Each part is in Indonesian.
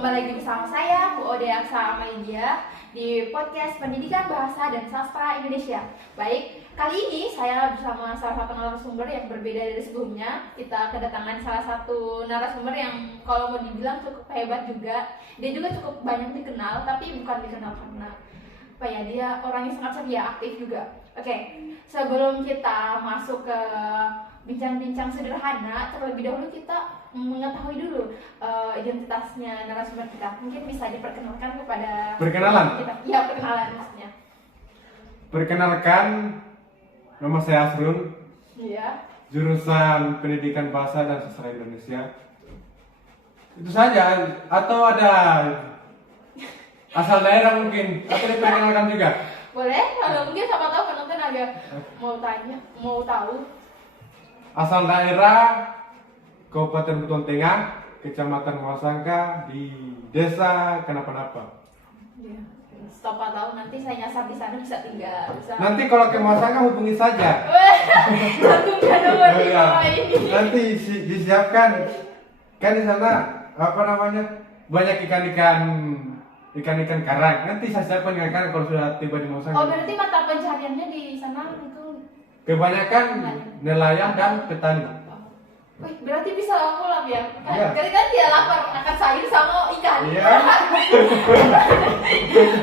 kembali lagi bersama saya, Bu Ode Aksa Amalia di podcast Pendidikan Bahasa dan Sastra Indonesia. Baik, kali ini saya bersama salah satu narasumber yang berbeda dari sebelumnya. Kita kedatangan salah satu narasumber yang kalau mau dibilang cukup hebat juga. Dia juga cukup banyak dikenal, tapi bukan dikenal karena apa ya, dia orang yang sangat setia, aktif juga. Oke, sebelum kita masuk ke bincang-bincang sederhana, terlebih dahulu kita mengetahui dulu identitasnya narasumber kita. Mungkin bisa diperkenalkan kepada Perkenalan? kita. Iya, perkenalan maksudnya. Perkenalkan, nama saya Asrul, Iya. jurusan Pendidikan Bahasa dan Sastra Indonesia. Itu saja, atau ada asal daerah mungkin, atau diperkenalkan juga? Boleh, kalau mungkin siapa tahu penonton agak mau tahu. Asal daerah Kabupaten Buton Tengah, Kecamatan Muasangka, di Desa Kenapa-Napa. Iya. Siapa tahu nanti saya nyasar di sana bisa tinggal. Bisa. Nanti kalau ke Muasangka hubungi saja. Satunya nomor di Iya. bawah ini. Nanti disiapkan, kan di sana apa namanya, banyak ikan-ikan karang. Nanti saya siapkan ikan karang kalau sudah tiba di Muasangka. Oh, berarti mata pencariannya di sana itu. Kebanyakan nelayan dan petani. Wih, berarti bisa pulang ya? Iya. Kan dia lapar akan sayur sama ikan. Iya.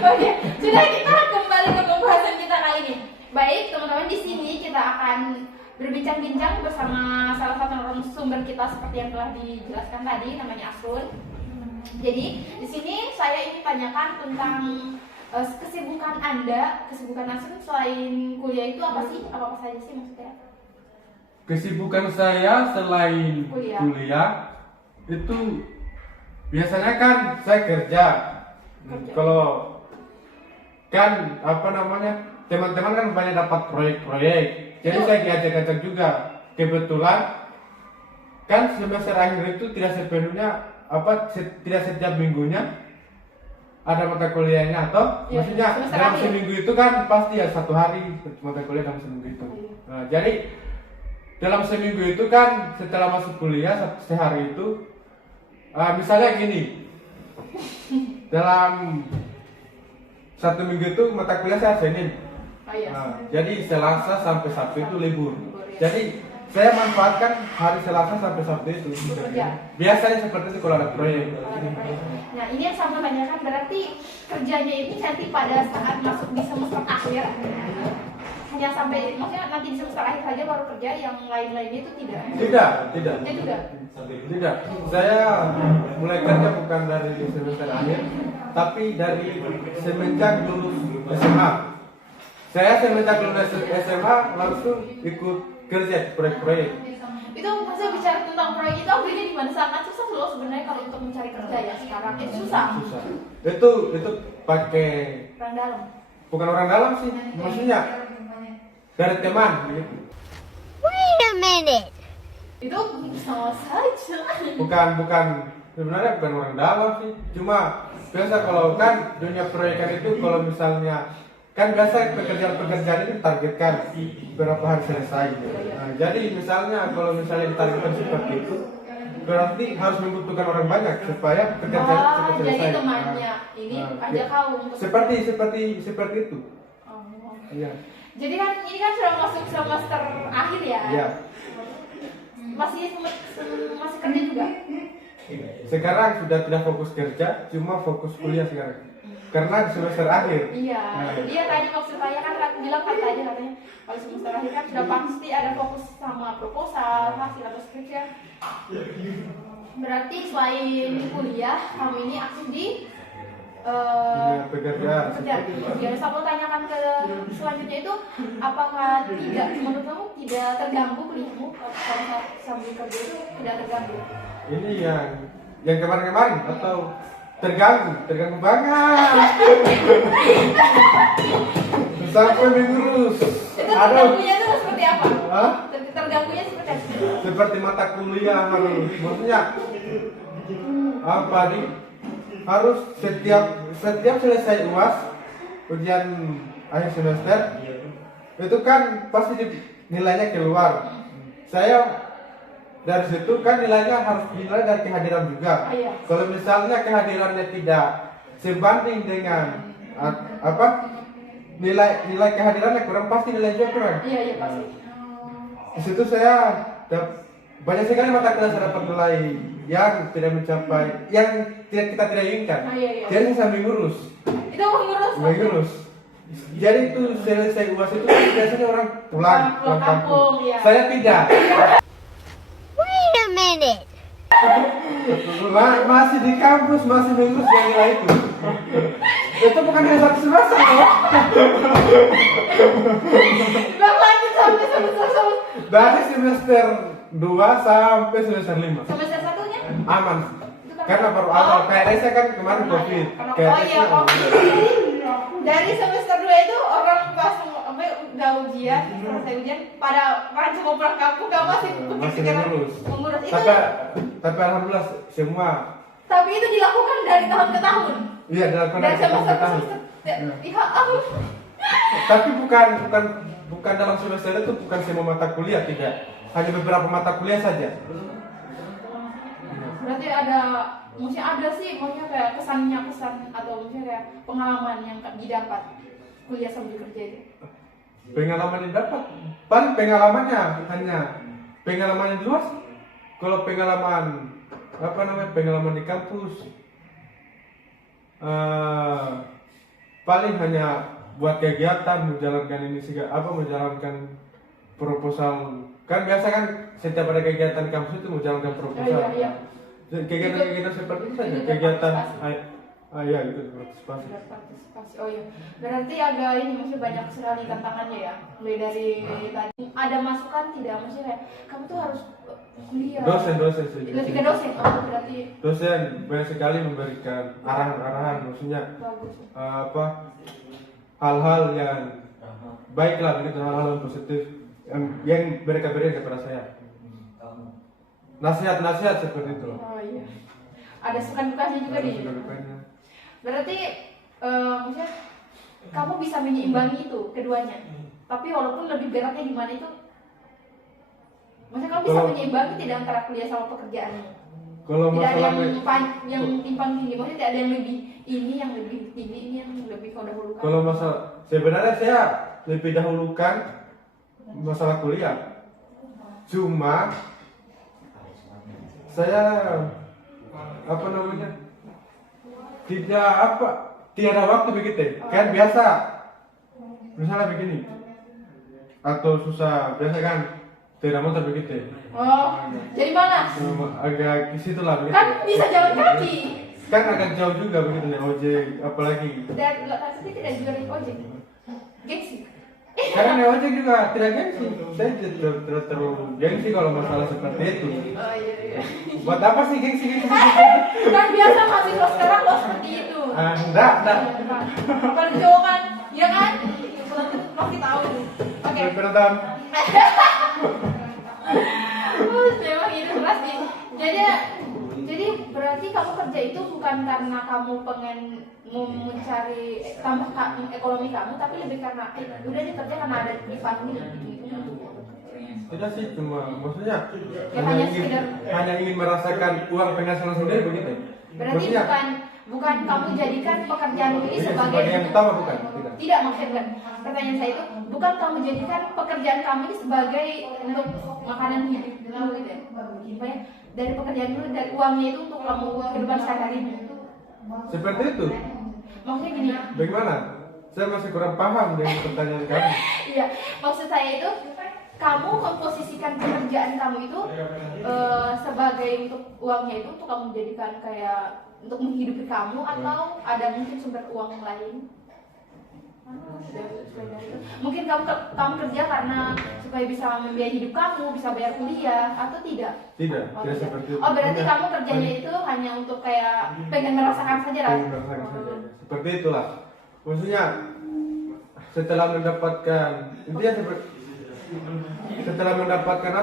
Oke, sudah, kita kembali ke pembahasan kita kali ini. Baik, teman-teman, di sini kita akan berbincang-bincang bersama salah satu narasumber kita seperti yang telah dijelaskan tadi, namanya Asrul. Jadi, di sini saya ingin tanyakan tentang kesibukan Anda, kesibukan Asrul selain kuliah itu apa sih? Apa saja sih maksudnya? Kesibukan saya selain kuliah itu biasanya kan saya kerja. Kalau kan apa namanya, teman-teman kan banyak dapat proyek-proyek, jadi saya diajak-ajak juga. Kebetulan kan semester akhir itu tidak sepenuhnya tidak setiap minggunya ada mata kuliahnya, atau Ya, maksudnya dalam seminggu itu kan pasti ya satu hari mata kuliah dalam seminggu itu. Nah, jadi dalam seminggu itu kan setelah masuk kuliah sehari itu misalnya gini, dalam satu minggu itu mata kuliah saya Senin. Oh, iya. Jadi Selasa sampai Sabtu itu libur. Jadi saya manfaatkan hari Selasa sampai Sabtu itu. Biasanya seperti itu kalau ada proyek. Nah, ini yang saya mau tanyakan, berarti kerjanya ini nanti pada saat masuk di semester akhir hanya sampai, maksudnya nanti di semester akhir saja baru kerja, yang lain-lainnya itu tidak? Tidak. Saya mulai kerja bukan dari semester akhir, tapi dari semenjak lulus SMA. Saya semenjak lulus SMA langsung ikut kerja proyek-proyek. Itu maksudnya bicara tentang proyek itu ambilnya di mana? Sangat susah loh sebenarnya kalau untuk mencari kerja ya sekarang. Itu susah. Itu pakai Orang dalam. bukan orang dalam sih, maksudnya dari teman gitu. Wait a minute. Itu sama saja. Bukan sebenarnya bukan orang dalam sih. Cuma biasa kalau kan dunia proyekan itu, kalau misalnya kan biasa pekerjaan itu ditargetkan berapa hari selesai. Nah, jadi misalnya kalau misalnya ditargetkan seperti itu, berarti harus membutuhkan orang banyak supaya pekerjaan itu cepat selesai. Jadi temannya ini ajak kau untuk seperti itu. Oh. Iya. Jadi kan ini kan sudah masuk semester akhir ya? Iya. Masih kerja juga? Sekarang sudah tidak fokus kerja, cuma fokus kuliah sekarang. Karena di semester akhir. Iya. Iya, tadi maksud saya kan bilang kan tadi katanya kalau semester akhir kan sudah pasti ada fokus sama proposal, hasil atau skripsi. Berarti selain kuliah, kamu ini aktif di pekerjaan. Ya, saya mau tanyakan ke selanjutnya itu, apakah menurut kamu tidak terganggu kuliahmu kalau sambil kerja itu tidak terganggu? Ini yang kemarin atau terganggu banget. Sampai mengurus. Itu terganggunya itu seperti apa? Hah? Terganggunya seperti apa? Seperti mata kuliah harus, maksudnya apa nih? Harus setiap selesai UAS, ujian akhir semester, itu kan pasti nilainya keluar. Saya dari situ kan nilainya harus dinilai dari kehadiran juga. Iya. Kalau misalnya kehadirannya tidak sebanding dengan nilai kehadirannya kurang, pasti nilai juga kurang. Iya, iya pasti. Di situ saya banyak sekali mata kuliah saya dapat nilai yang tidak mencapai, yang kita tidak inginkan. Iya, iya. Jadi saya sambil ngurus. Itu mengurus. Jadi itu selesai UAS itu biasanya orang pulang kampung. Iya. Saya tidak. Wait a minute. Masih di kampus, masih mengurus yang nilai itu. Itu bukan hanya satu semester loh. Lanjut sampai semester Dari semester 2 sampai semester 5. semester satunya? Aman. Karena baru awal. Kayak saya kan kemarin COVID. Oh iya, COVID. Dari semester 2 itu orang pas udah ujian, selesai ujian, pada cuma pulang kampung, gak masih mengurus. Mengurus itu. Tapi alhamdulillah semua. Tapi itu dilakukan dari tahun ke tahun. Iya, dilakukan Dari semester ke tahun. semester. Ya ampun. Tapi bukan dalam semester itu, bukan semua mata kuliah, tidak. Hanya beberapa mata kuliah saja. Berarti maksudnya ada sih, maksudnya kayak kesan atau maksudnya kayak pengalaman yang didapat kuliah sambil kerja itu. Pengalaman yang dapat, paling pengalamannya hanya pengalaman yang luas. Kalau pengalaman pengalaman di kampus, paling hanya buat kegiatan, menjalankan proposal. Kan biasa kan setiap ada kegiatan kampus itu menjalankan proposal. Iya. Kegiatan seperti itu saja. Kegiatan, ya itu partisipasi. Oh iya. Berarti agak ini masih banyak sekali tantangannya ya. Mulai dari tadi ada masukan tidak, maksudnya kayak kamu tuh harus kuliah. Dosen Lebih ke dosen. Oh, berarti dosen banyak sekali memberikan arahan-arahan, maksudnya bagus. Hal-hal yang baik lah, begitu, hal-hal yang positif yang mereka berikan kepada saya. Nasihat seperti itu. Oh iya. Ada suka dukanya juga nih. Berarti maksudnya kamu bisa menyeimbangi itu keduanya. Tapi walaupun lebih beratnya di mana itu? Maksudnya kamu bisa menyeimbangi tidak antara kuliah sama pekerjaannya. Kalau Tidak ada masalah yang timpang tinggi, maksudnya tidak ada yang lebih yang lebih tinggi, ini yang lebih kau dahulukan. Kalau masalah, sebenarnya saya lebih dahulukan masalah kuliah. Cuma saya tiada waktu begitu. Kan biasa misalnya begini, atau susah biasa kan tidak motor begitu. Oh, jadi mana? Agak di situ lah begitu. Kan bisa jalan kaki. Kan agak jauh juga begitu nih ojek, apalagi. Dan tapi tidak juga naik ojek. Gengsi. Karena naik ojek juga tidak gengsi. Saya tidak terlalu gengsi kalau masalah seperti itu. Oh iya. Buat apa sih gengsi? Kan biasa mahasiswa sekarang lo seperti itu. Enggak. Kalau cowok kan, ya kan? Pasti tahu. Oke. Berendam. Memang itu pasti. Jadi berarti kamu kerja itu bukan karena kamu pengen mencari tambah ekonomi kamu, tapi lebih karena udah dikerja karena ada dipanggil gitu. Tidak sih, cuma maksudnya Ya, hanya ingin merasakan uang penghasilan sendiri begitu. Berarti bukan kamu jadikan pekerjaanmu ini sebagai yang utama, bukan? Tidak, maksudnya pertanyaan saya itu bukan kamu jadikan pekerjaan kamu ini sebagai untuk makanan hidup gitu ya. Supaya dari pekerjaan itu, dari uangnya itu untuk kamu kehidupan sehari-hari. Seperti itu. Maksudnya gini. Bagaimana? Saya masih kurang paham dengan pertanyaan kamu. Iya, maksud saya itu kamu memposisikan pekerjaan kamu itu sebagai untuk uangnya itu untuk kamu jadikan kayak untuk menghidupi kamu, atau ada mungkin sumber uang lain? Mungkin kamu kerja karena supaya bisa membiayai hidup kamu, bisa bayar kuliah, atau tidak? Tidak seperti itu. Oh, berarti kamu kerjanya itu hanya untuk kayak pengen merasakan saja lah. Seperti itulah. Maksudnya setelah mendapatkan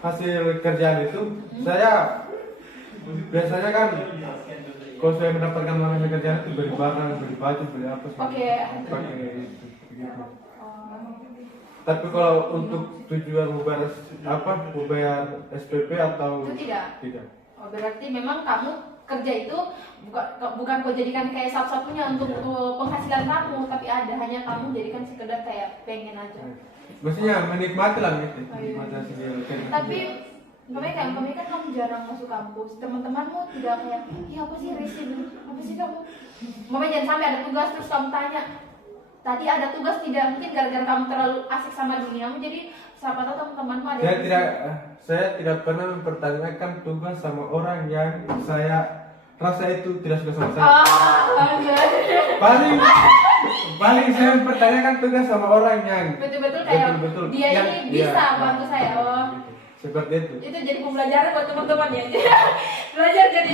hasil kerjaan itu, saya biasanya kan kalau saya mendapatkan hasil kerjaan itu beli barang, beli baju, beli apa sih? Oke. Pakai begitu. Tapi kalau untuk tujuan membayar SPP atau Itu tidak. tidak. Oh, berarti memang kamu kerja itu bukan kau jadikan kayak satu-satunya untuk penghasilan kamu, tapi ada hanya kamu jadikan sekedar kayak pengen aja. Maksudnya menikmati lah gitu. Oh, iya. Menikmati hasil. Tapi kami kan kamu jarang masuk kampus, teman-temanmu tidak kayak, iya apa sih resin, apa sih kamu? Makanya jangan sampai ada tugas terus kamu tanya, tadi ada tugas tidak, mungkin gara-gara kamu terlalu asik sama duniamu, jadi siapa tahu teman-temanmu ada. Saya tidak pernah mempertanyakan tugas sama orang yang saya rasa itu tidak suka sama saya. Paling saya mempertanyakan tugas sama orang yang betul-betul kayak betul-betul dia yang, ini bisa bantu saya. Oh. Seperti itu. Itu jadi pembelajaran buat teman-teman ya. Belajar jadi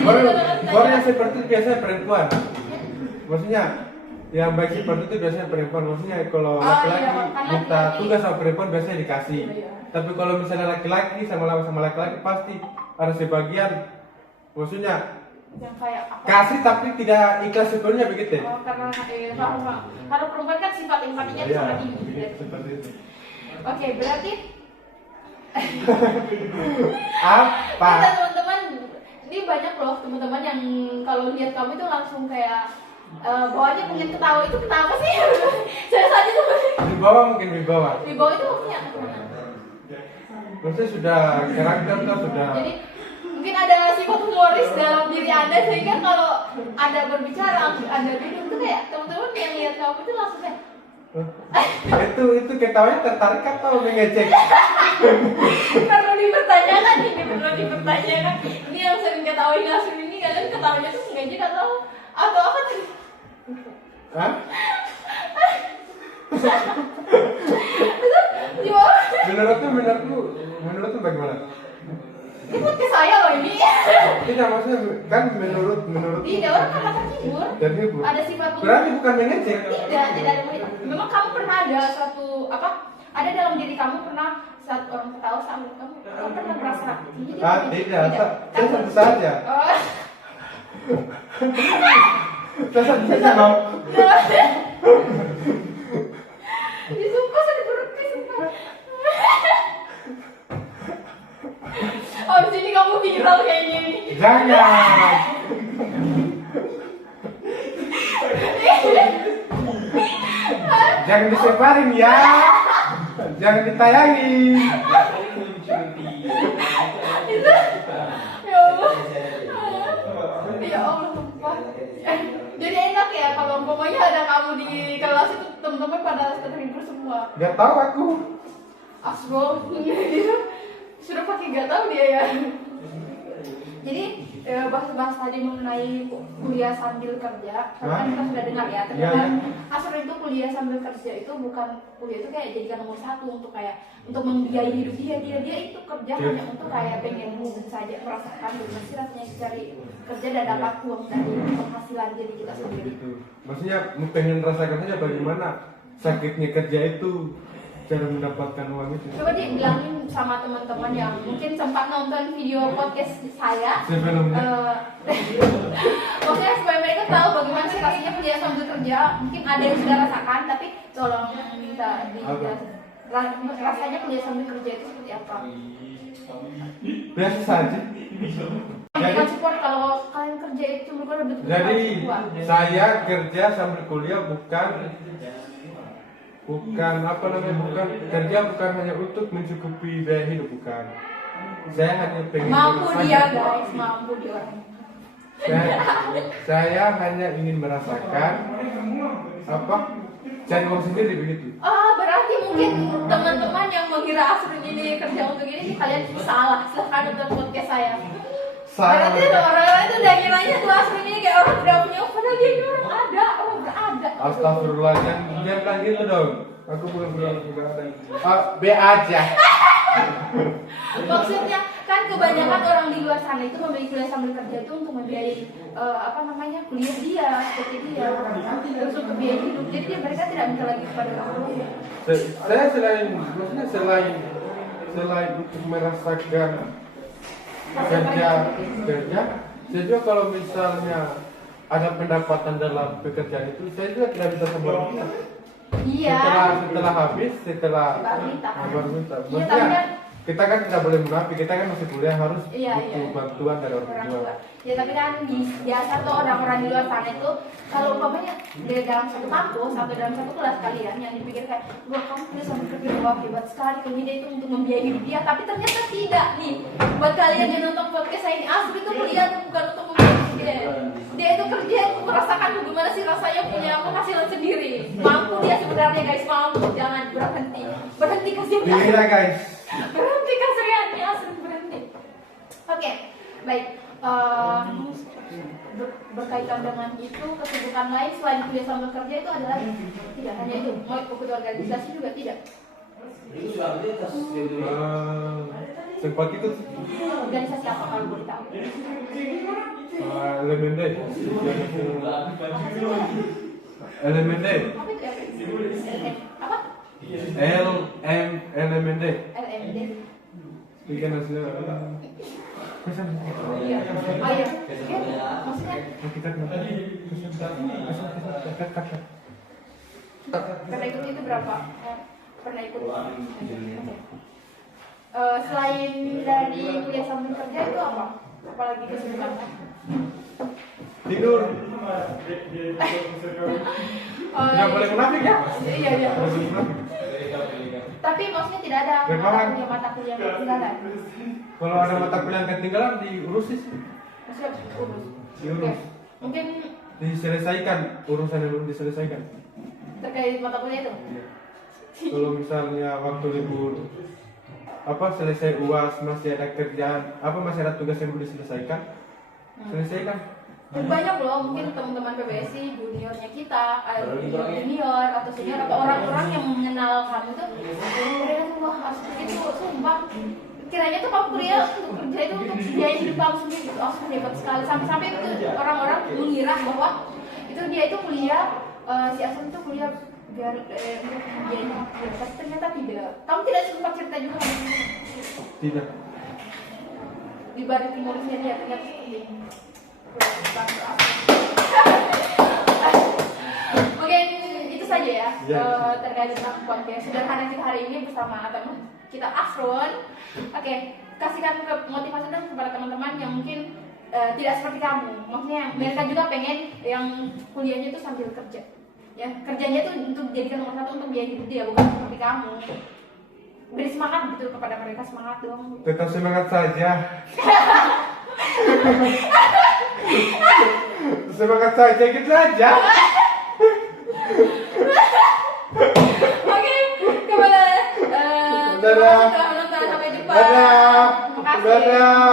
Orang yang seperti itu biasanya perempuan. Maksudnya yang baik seperti itu biasanya perempuan. Maksudnya kalau laki-laki minta tugas sama perempuan biasanya dikasih. Iya. Tapi kalau misalnya laki-laki sama laki-laki pasti ada sebagian. Maksudnya yang kayak apa? kasih tapi tidak ikhlas sepenuhnya begitu. Oh, karena kalau perempuan kan sifat empatinya itu sangat tinggi. Seperti itu. Oke, berarti Apa? Kita teman-teman, ini banyak loh teman-teman yang kalau lihat kamu itu langsung kayak bawahnya pengen ketawa, itu kenapa sih? Saya saja tuh Di bawah mungkin di bawah. di bawah itu maksudnya Maksudnya sudah karakter tuh sudah. jadi mungkin ada sifat humoris dalam diri anda sehingga kalau ada berbicara ada bingung tuh kayak teman-teman yang lihat kamu itu langsung kayak itu ketawanya tertarik atau mengejek? perlu dipertanyakan ini yang sering ketawain langsung ini kalian ketawanya tuh ngejek atau apa tuh? Hah? Menurutmu bagaimana? Ini buat ke saya loh ini. Tidak, maksudnya kan menurut Tidak, orang kan akan hibur. dan hibur. Ada sifat Berarti bukan mengejek. tidak ada. Memang kamu pernah ada suatu ada dalam diri kamu pernah saat orang ketawa sama kamu pernah merasa Tidak. Saya tentu saja. Oh. Saya tentu saja mau. Disumpah sakit perut sumpah. Oh, di sini kamu viral kayak gini. Jangan. Jangan disebarin ya. Jangan ditayangin. Ya Allah. Ya Allah, sumpah. Jadi enak ya kalau umpamanya ada kamu di kelas itu teman-teman pada terhibur semua. Gak tahu aku. Asbro gitu. Sudah pakai gak tahu dia ya. Jadi bahas-bahas tadi mengenai kuliah sambil kerja, karena kita sudah dengar ya. Ternyata Asro itu kuliah sambil kerja itu bukan kuliah itu kayak jadikan nomor satu untuk kayak untuk membiayai hidup dia itu kerja hanya untuk kayak pengen saja merasakan gimana sih rasanya cari kerja dan dapat uang dari penghasilan diri kita sendiri. Maksudnya pengen rasakan saja bagaimana sakitnya kerja itu, cara mendapatkan uang itu. Coba dibilangin sama teman-teman yang mungkin sempat nonton video podcast saya sebelumnya. Maksudnya supaya mereka tahu bagaimana sih rasanya kuliah sambil kerja. Mungkin ada yang sudah rasakan, tapi tolong minta dijelasin rasanya kuliah sambil kerja itu seperti apa. Biasa saja. Memberikan support kalau kalian kerja itu betul-betul Jadi support. saya kerja sambil kuliah bukan kerja bukan hanya untuk mencukupi biaya hidup, bukan. Saya hanya pengen mampu merasakan. dia guys, mampu dia orang. Saya hanya ingin merasakan cari uang sendiri begitu. Berarti mungkin teman-teman yang mengira Asrun ini kerja untuk ini kalian salah. Silahkan nonton podcast saya. Berarti orang-orang itu udah kiranya tuh Asrun ini kayak orang tidak punya, padahal dia ini orang berada. Astagfirullah, jangan bilang gitu dong. Aku bukan B aja. Maksudnya kan kebanyakan orang di luar sana itu memilih kuliah sambil kerja itu untuk membiayai kuliah dia seperti dia terus untuk biaya hidup. Jadi mereka tidak minta lagi kepada orang tua. Saya selain untuk merasakan kerja, saya juga kalau misalnya ada pendapatan dalam pekerjaan itu, saya juga tidak bisa sembrono. Iya. Setelah habis, Baru minta. baru minta. Iya, Maksudnya, tapi kan kita kan tidak boleh munafik, kita kan masih kuliah harus Iya, butuh iya. bantuan dari orang orang tua. tua. Ya tapi kan biasa tuh orang-orang di luar sana itu kalau umpamanya dari dalam satu kampus atau dalam satu kelas kalian yang dipikir kayak wah kamu kuliah sampai kerja wah hebat sekali kalau dia itu untuk membiayai hidup dia, tapi ternyata tidak nih. Buat kalian yang nonton podcast saya ini asli itu kuliah tuh bukan untuk membiayai dia. Dia itu kerja untuk merasakan bagaimana sih rasanya punya penghasilan sendiri. Mampu dia sebenarnya guys, mampu, jangan berhenti kasihan. Iya guys. Berhenti kasihannya, asli berhenti. Oke, baik. Berkaitan dengan itu, kesibukan lain selain kuliah sambil kerja itu adalah tidak hanya itu, mau ikut organisasi juga tidak. Sempat ikut Organisasi apa kalau boleh tahu? LMND. LMND. Apa itu LM? Apa? LMND. LMD. Bikin hasilnya. Iya. Oh iya. Maksudnya Kita pernah ikut itu berapa? Pernah ikut. Selain dari kuliah sambil kerja itu apa? Apalagi kesibukan? tidur. Nggak boleh munafik ya? Iya iya. Nggak boleh munafik. Tapi maksudnya tidak ada Rebahan. mata kuliah yang ketinggalan. Kalau ada mata kuliah yang ketinggalan diurusin, Maksudnya urus. diurus, Oke. Mungkin diselesaikan urusan yang belum diselesaikan. terkait mata kuliah itu. Kalau misalnya waktu libur selesai UAS masih ada kerjaan masih ada tugas yang belum diselesaikan, selesaikan. Banyak loh, mungkin teman-teman PBSI, juniornya kita, junior atau senior atau orang-orang yang mengenal kamu tuh, mereka tuh wah asli itu sumpah. Kiranya tuh kamu kuliah untuk kerja itu untuk biaya hidup kamu sendiri gitu, asli hebat sekali. Sampai-sampai itu orang-orang mengira bahwa itu dia itu kuliah, si Asli itu kuliah biar untuk biaya hidup dia, tapi ternyata tidak. Kamu tidak sempat cerita juga kan? Tidak. Di balik nulisnya dia ternyata seperti ini. Mungkin itu saja ya, terkait tentang podcast sederhana kita hari ini bersama teman kita Asron. Oke, kasihkan motivasi dong kepada teman-teman yang mungkin tidak seperti kamu. Maksudnya mereka juga pengen yang kuliahnya itu sambil kerja. Ya, kerjanya itu untuk jadikan nomor satu untuk biaya hidup dia, bukan seperti kamu. Beri semangat gitu kepada mereka, semangat dong. Tetap semangat saja. Semangat saja gitu aja. Oke, kepada Dadah. telah menonton, sampai jumpa. Dadah. Terima kasih. Dadah.